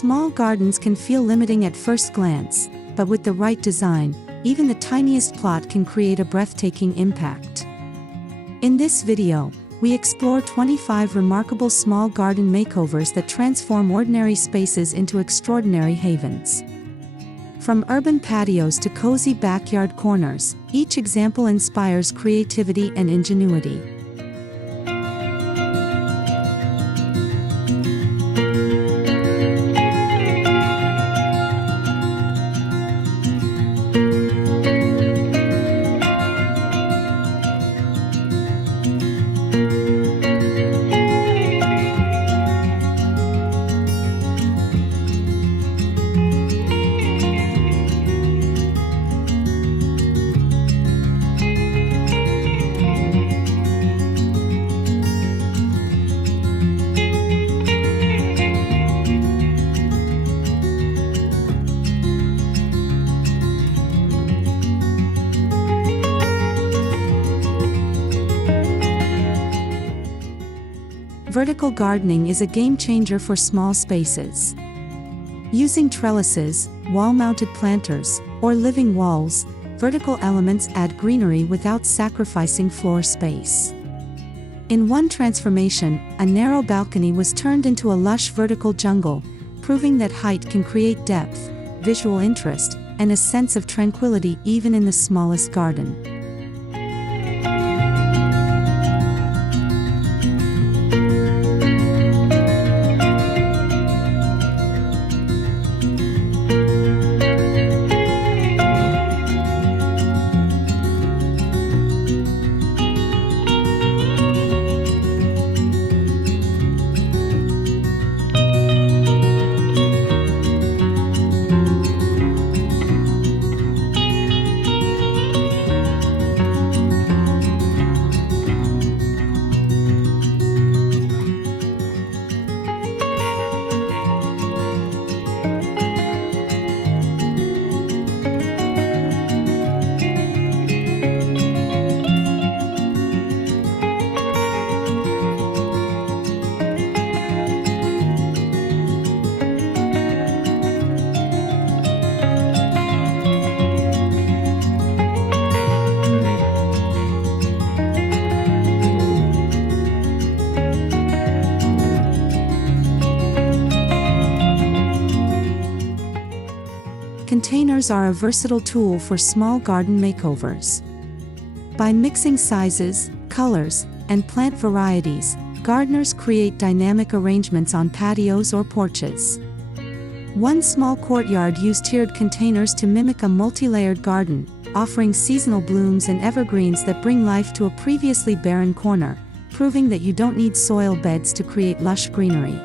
Small gardens can feel limiting at first glance, but with the right design, even the tiniest plot can create a breathtaking impact. In this video, we explore 25 remarkable small garden makeovers that transform ordinary spaces into extraordinary havens. From urban patios to cozy backyard corners, each example inspires creativity and ingenuity. Vertical gardening is a game-changer for small spaces. Using trellises, wall-mounted planters, or living walls, vertical elements add greenery without sacrificing floor space. In one transformation, a narrow balcony was turned into a lush vertical jungle, proving that height can create depth, visual interest, and a sense of tranquility even in the smallest garden. Containers are a versatile tool for small garden makeovers. By mixing sizes, colors, and plant varieties, gardeners create dynamic arrangements on patios or porches. One small courtyard used tiered containers to mimic a multi-layered garden, offering seasonal blooms and evergreens that bring life to a previously barren corner, proving that you don't need soil beds to create lush greenery.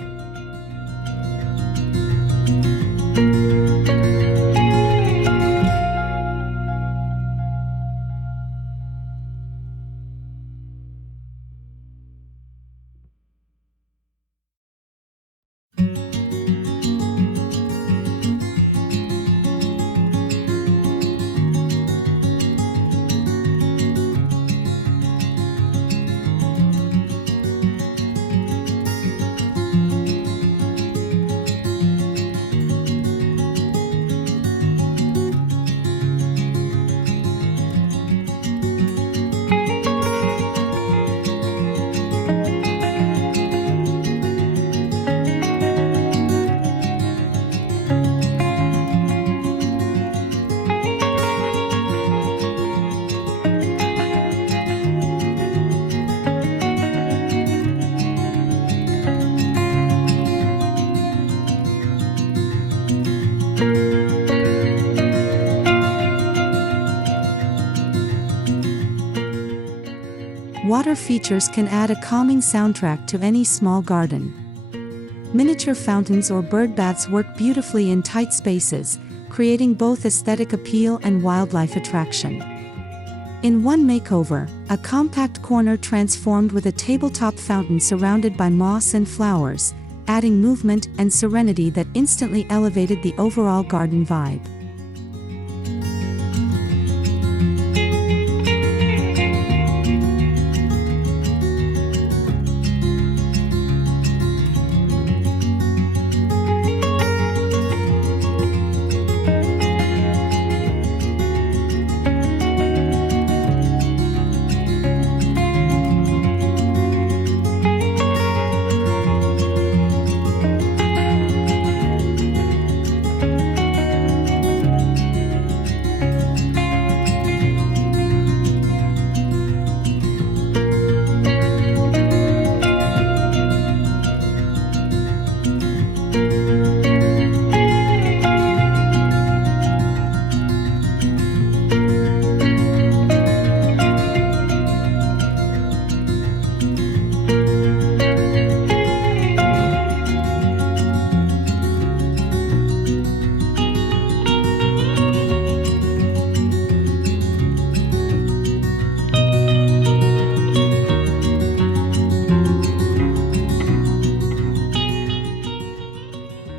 Water features can add a calming soundtrack to any small garden. Miniature fountains or bird baths work beautifully in tight spaces, creating both aesthetic appeal and wildlife attraction. In one makeover, a compact corner transformed with a tabletop fountain surrounded by moss and flowers, adding movement and serenity that instantly elevated the overall garden vibe.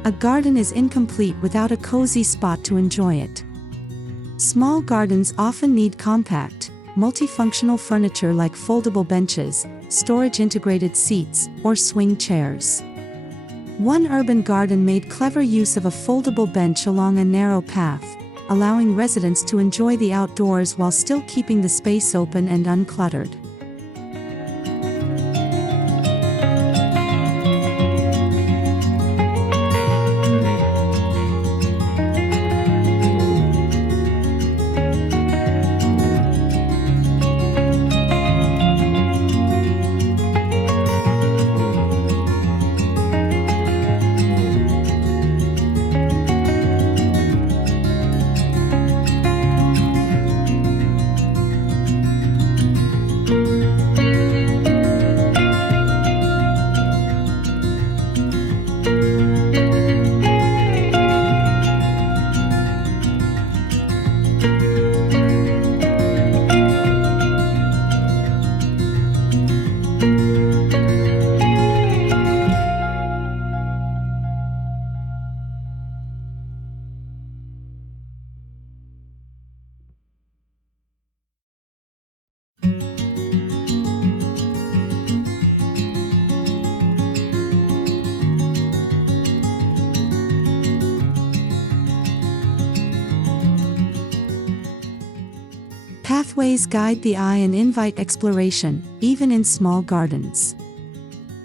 A garden is incomplete without a cozy spot to enjoy it. Small gardens often need compact, multifunctional furniture like foldable benches, storage-integrated seats, or swing chairs. One urban garden made clever use of a foldable bench along a narrow path, allowing residents to enjoy the outdoors while still keeping the space open and uncluttered. Pathways guide the eye and invite exploration, even in small gardens.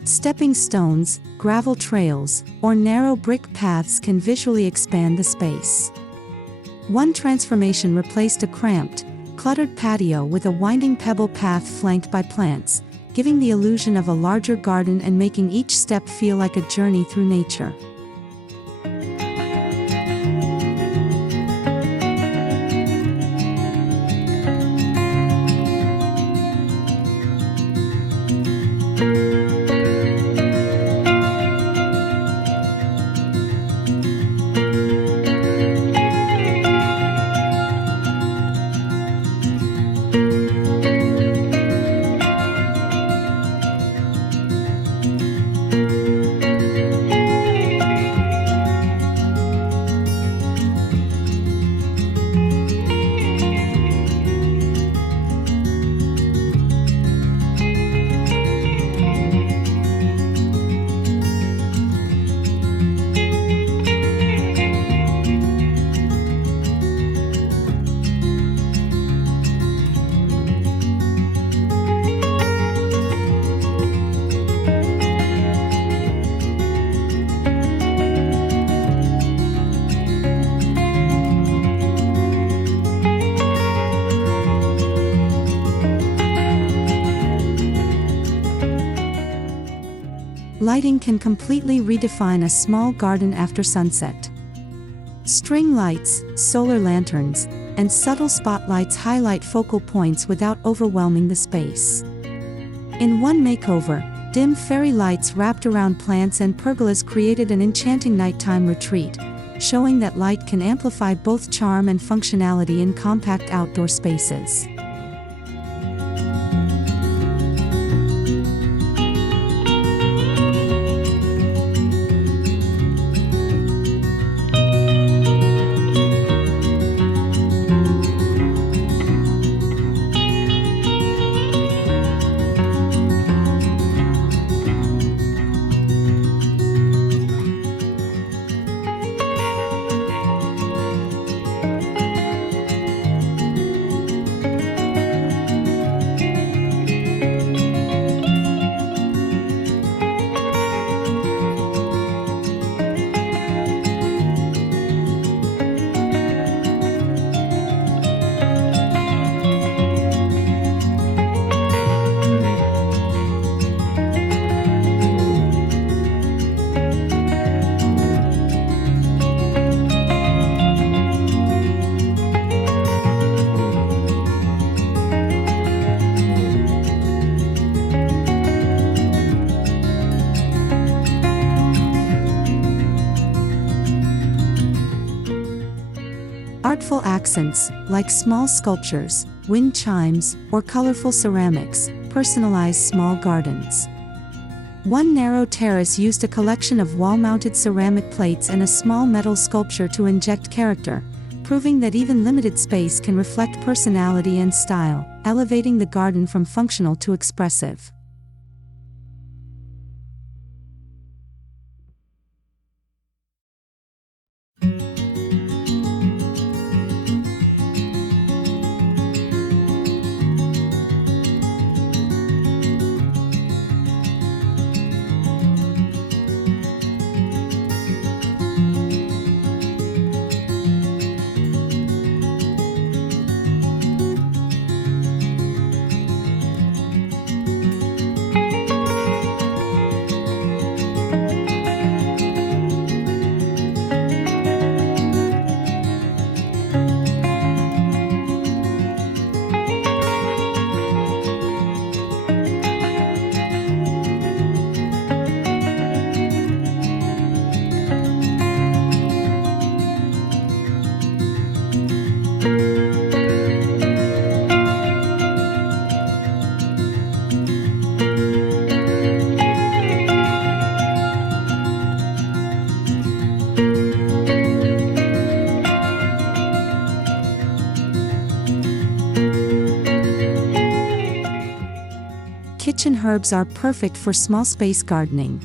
Stepping stones, gravel trails, or narrow brick paths can visually expand the space. One transformation replaced a cramped, cluttered patio with a winding pebble path flanked by plants, giving the illusion of a larger garden and making each step feel like a journey through nature. Lighting can completely redefine a small garden after sunset. String lights, solar lanterns, and subtle spotlights highlight focal points without overwhelming the space. In one makeover, dim fairy lights wrapped around plants and pergolas created an enchanting nighttime retreat, showing that light can amplify both charm and functionality in compact outdoor spaces. Artful accents, like small sculptures, wind chimes, or colorful ceramics, personalize small gardens. One narrow terrace used a collection of wall-mounted ceramic plates and a small metal sculpture to inject character, proving that even limited space can reflect personality and style, elevating the garden from functional to expressive. Kitchen herbs are perfect for small space gardening.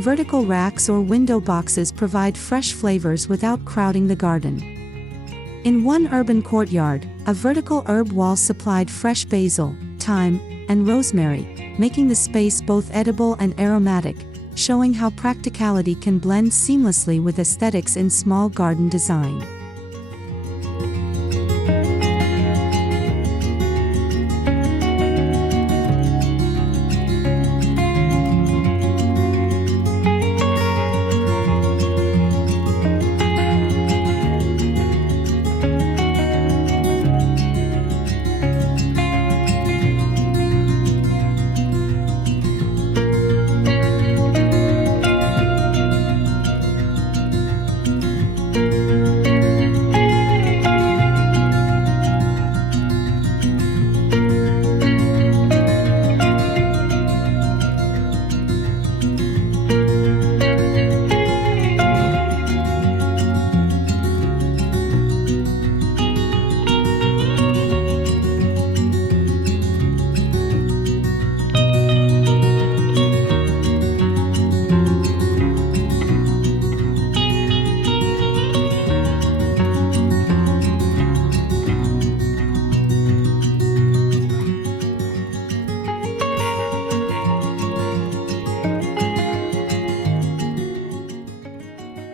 Vertical racks or window boxes provide fresh flavors without crowding the garden. In one urban courtyard, a vertical herb wall supplied fresh basil, thyme, and rosemary, making the space both edible and aromatic, showing how practicality can blend seamlessly with aesthetics in small garden design.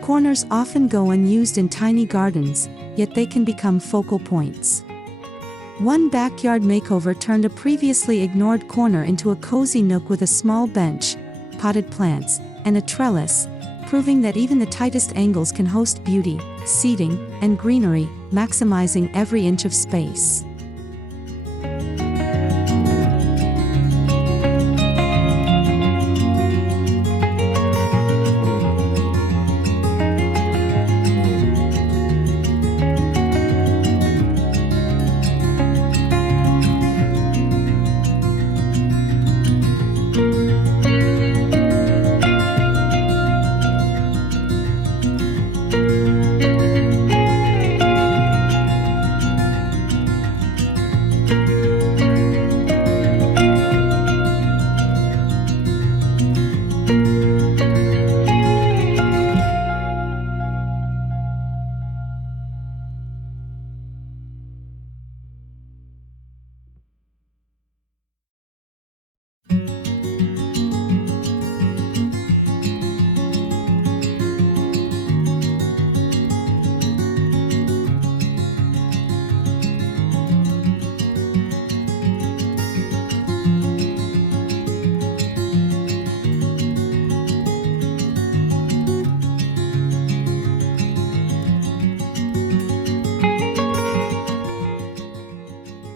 Corners often go unused in tiny gardens, yet they can become focal points. One backyard makeover turned a previously ignored corner into a cozy nook with a small bench, potted plants, and a trellis, proving that even the tightest angles can host beauty, seating, and greenery, maximizing every inch of space.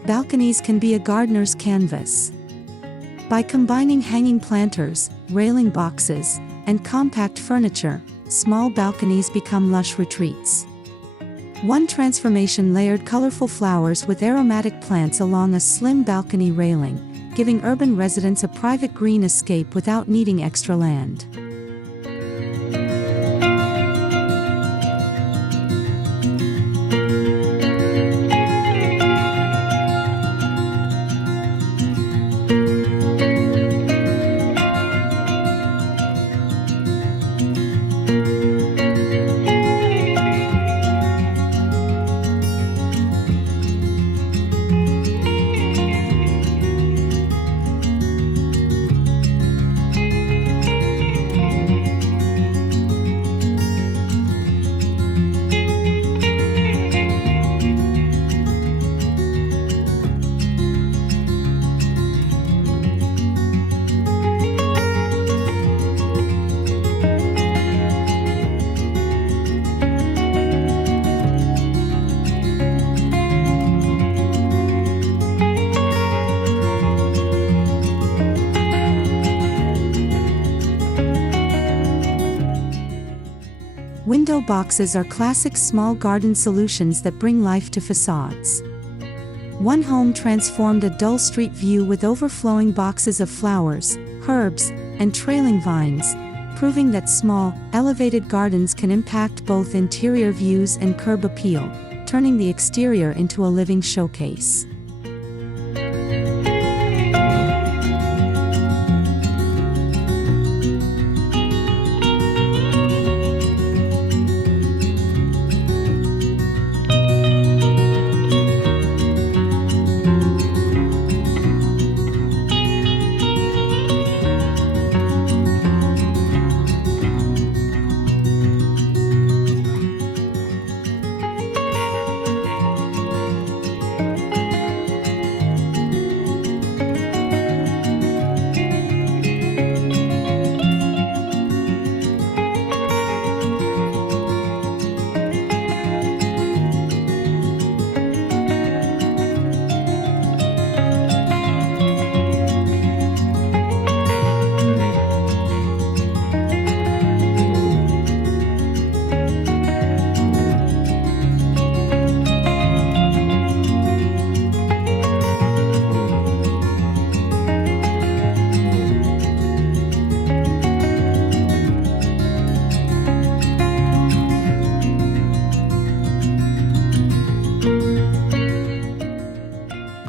Balconies can be a gardener's canvas. By combining hanging planters, railing boxes, and compact furniture, small balconies become lush retreats. One transformation layered colorful flowers with aromatic plants along a slim balcony railing, giving urban residents a private green escape without needing extra land. Window boxes are classic small garden solutions that bring life to facades. One home transformed a dull street view with overflowing boxes of flowers, herbs, and trailing vines, proving that small, elevated gardens can impact both interior views and curb appeal, turning the exterior into a living showcase.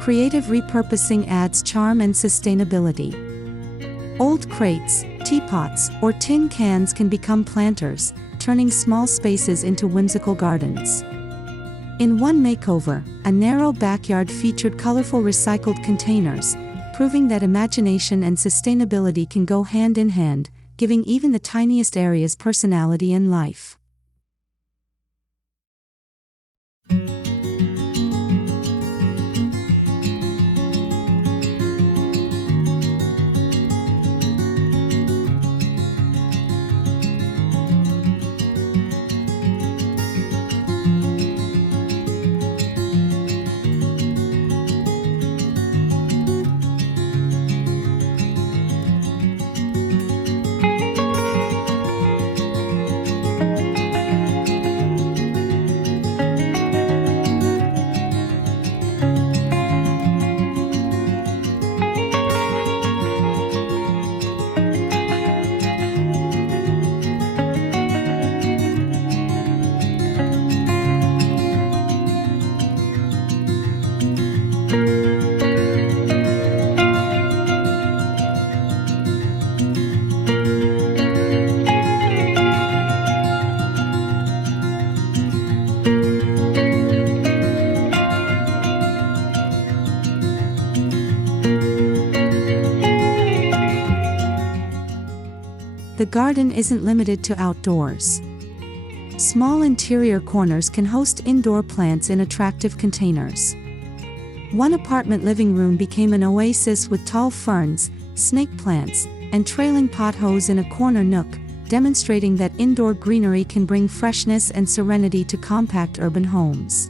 Creative repurposing adds charm and sustainability. Old crates, teapots, or tin cans can become planters, turning small spaces into whimsical gardens. In one makeover, a narrow backyard featured colorful recycled containers, proving that imagination and sustainability can go hand in hand, giving even the tiniest areas personality and life. The garden isn't limited to outdoors. Small interior corners can host indoor plants in attractive containers. One apartment living room became an oasis with tall ferns, snake plants, and trailing potholes in a corner nook, demonstrating that indoor greenery can bring freshness and serenity to compact urban homes.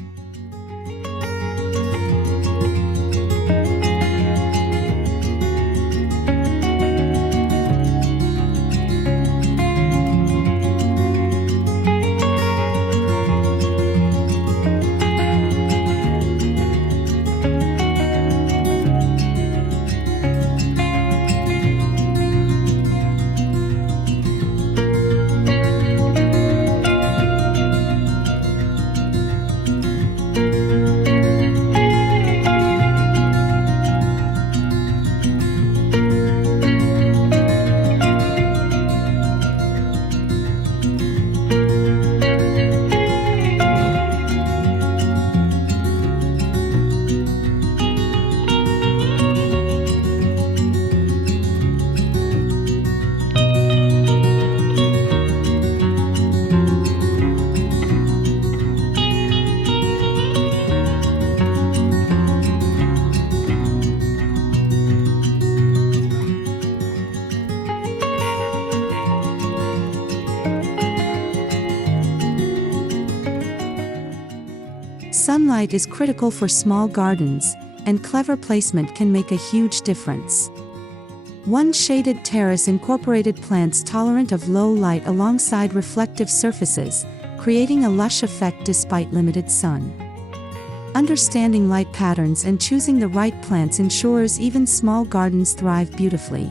Sunlight is critical for small gardens, and clever placement can make a huge difference. One shaded terrace incorporated plants tolerant of low light alongside reflective surfaces, creating a lush effect despite limited sun. Understanding light patterns and choosing the right plants ensures even small gardens thrive beautifully.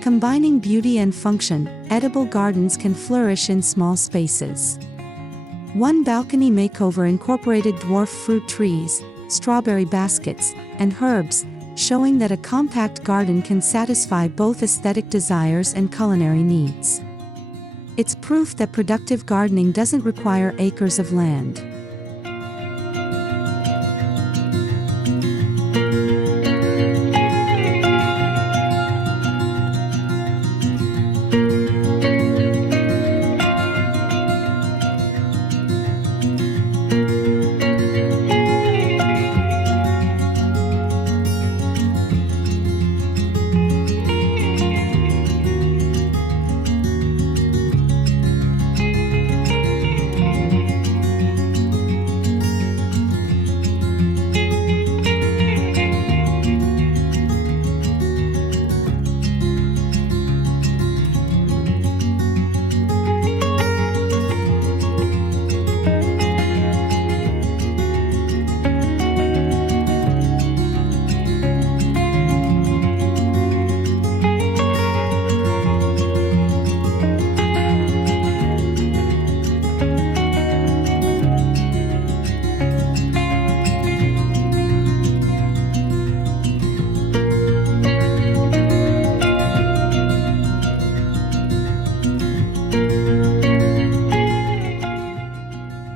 Combining beauty and function, edible gardens can flourish in small spaces. One balcony makeover incorporated dwarf fruit trees, strawberry baskets, and herbs, showing that a compact garden can satisfy both aesthetic desires and culinary needs. It's proof that productive gardening doesn't require acres of land.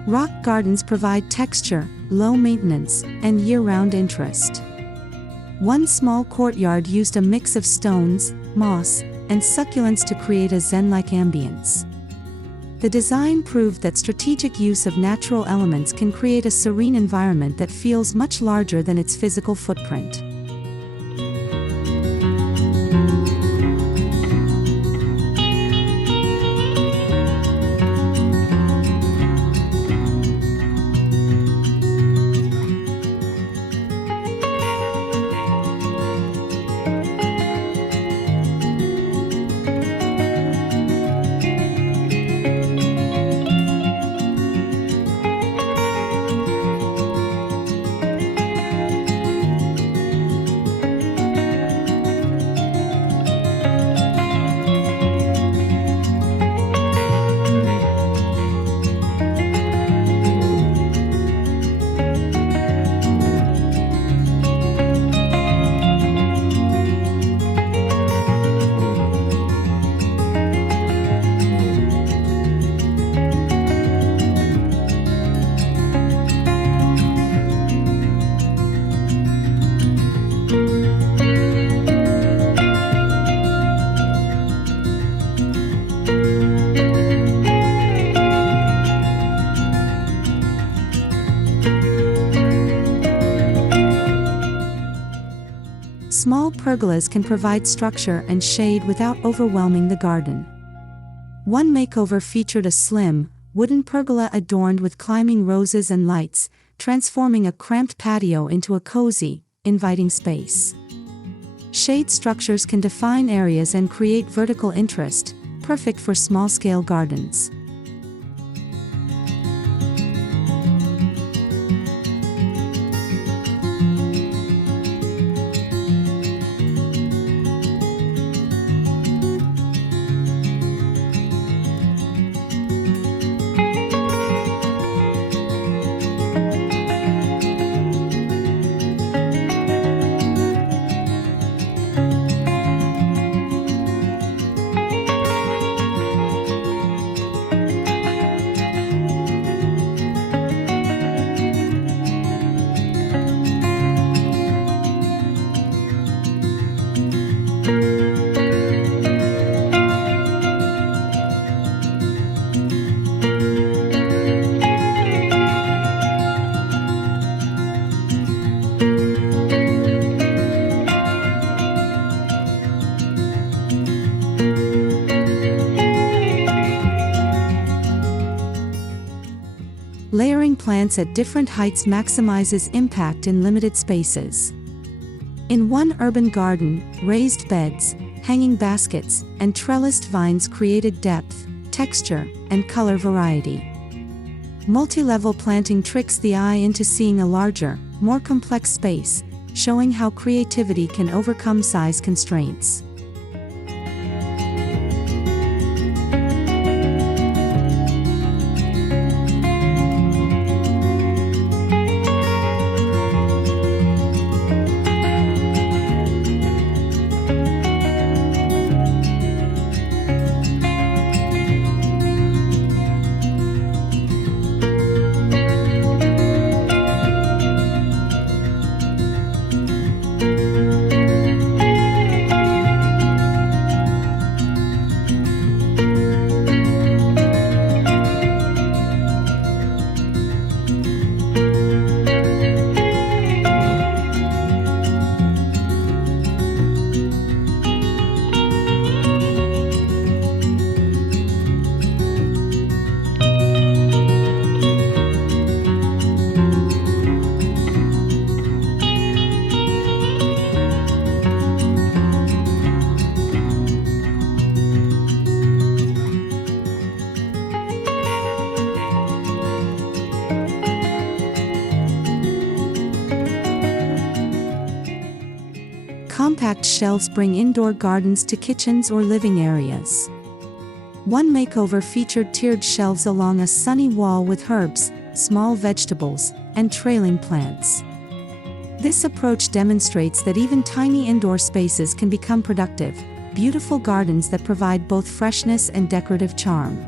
Rock gardens provide texture, low maintenance, and year-round interest. One small courtyard used a mix of stones, moss, and succulents to create a zen-like ambience. The design proved that strategic use of natural elements can create a serene environment that feels much larger than its physical footprint. Small pergolas can provide structure and shade without overwhelming the garden. One makeover featured a slim, wooden pergola adorned with climbing roses and lights, transforming a cramped patio into a cozy, inviting space. Shade structures can define areas and create vertical interest, perfect for small-scale gardens. Layering plants at different heights maximizes impact in limited spaces. In one urban garden, raised beds, hanging baskets, and trellised vines created depth, texture, and color variety. Multi-level planting tricks the eye into seeing a larger, more complex space, showing how creativity can overcome size constraints. Compact shelves bring indoor gardens to kitchens or living areas. One makeover featured tiered shelves along a sunny wall with herbs, small vegetables, and trailing plants. This approach demonstrates that even tiny indoor spaces can become productive, beautiful gardens that provide both freshness and decorative charm.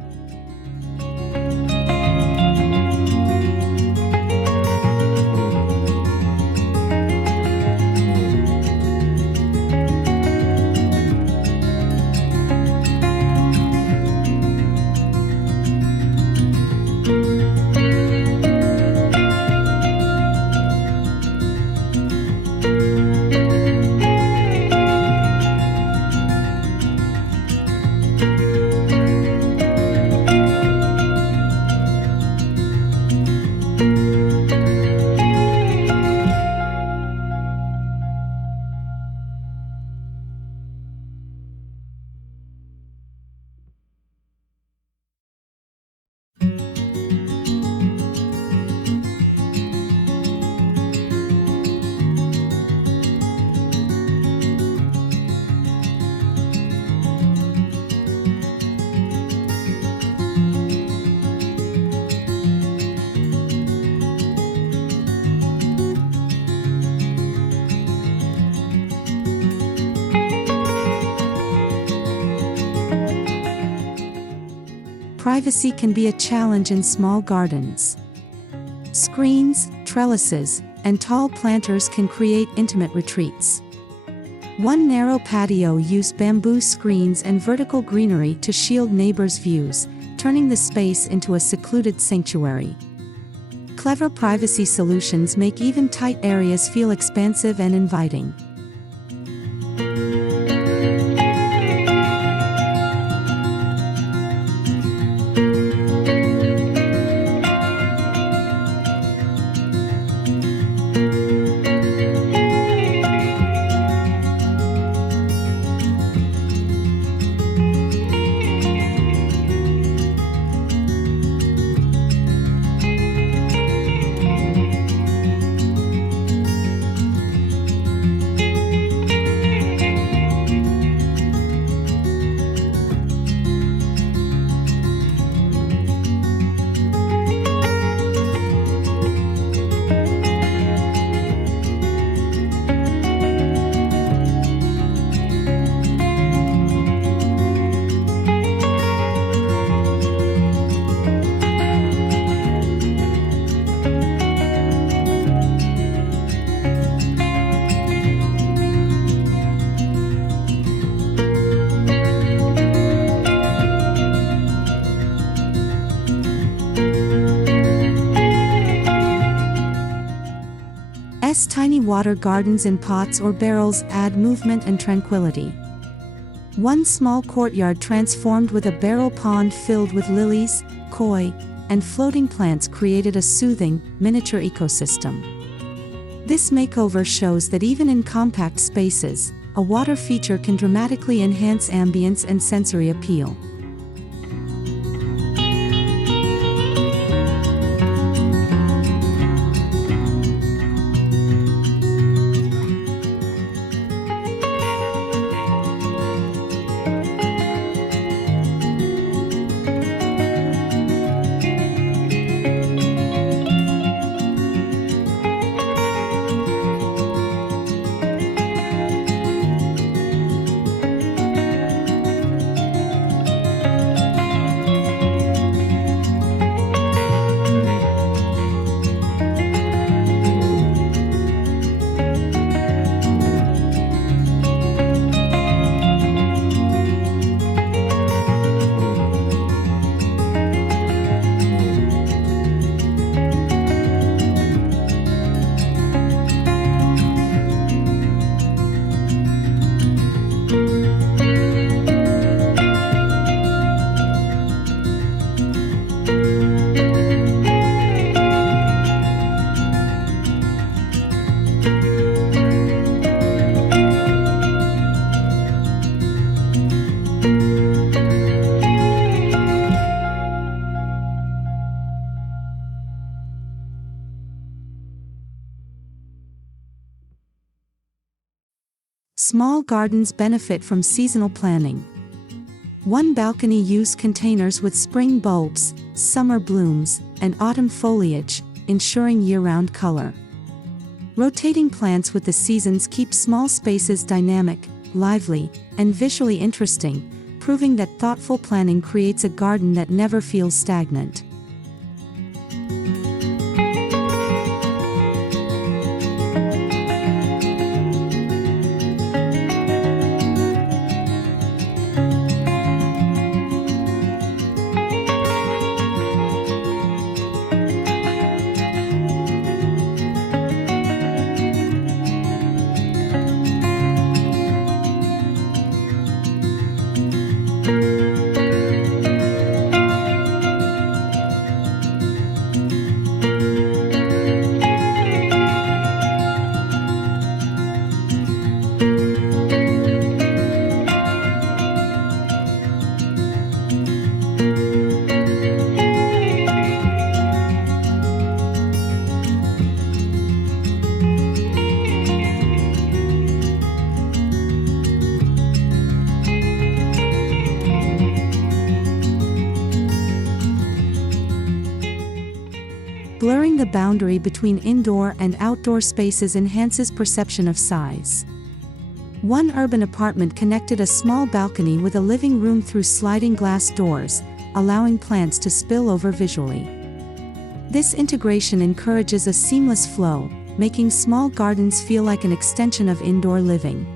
Privacy can be a challenge in small gardens. Screens, trellises, and tall planters can create intimate retreats. One narrow patio used bamboo screens and vertical greenery to shield neighbors' views, turning the space into a secluded sanctuary. Clever privacy solutions make even tight areas feel expansive and inviting. tiny water gardens in pots or barrels add movement and tranquility. One small courtyard transformed with a barrel pond filled with lilies, koi, and floating plants created a soothing, miniature ecosystem. This makeover shows that even in compact spaces, a water feature can dramatically enhance ambience and sensory appeal. Small gardens benefit from seasonal planning. One balcony used containers with spring bulbs, summer blooms, and autumn foliage, ensuring year-round color. Rotating plants with the seasons keep small spaces dynamic, lively, and visually interesting, proving that thoughtful planning creates a garden that never feels stagnant. Blurring the boundary between indoor and outdoor spaces enhances perception of size. One urban apartment connected a small balcony with a living room through sliding glass doors, allowing plants to spill over visually. This integration encourages a seamless flow, making small gardens feel like an extension of indoor living.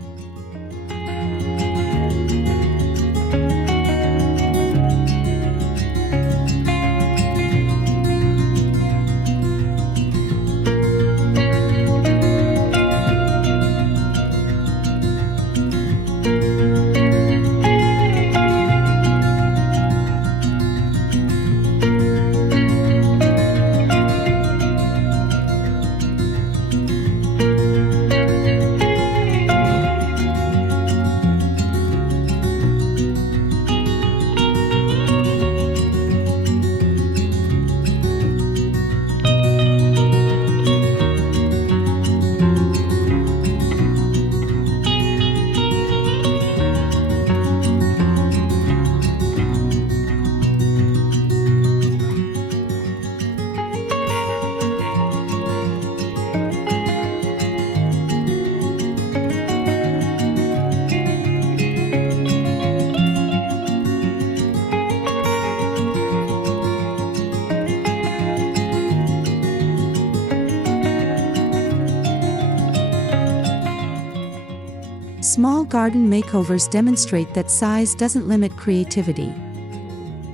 Small garden makeovers demonstrate that size doesn't limit creativity.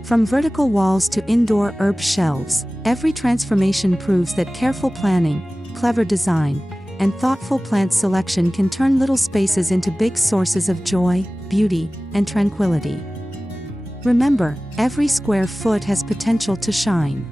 From vertical walls to indoor herb shelves, every transformation proves that careful planning, clever design, and thoughtful plant selection can turn little spaces into big sources of joy, beauty, and tranquility. Remember, every square foot has potential to shine.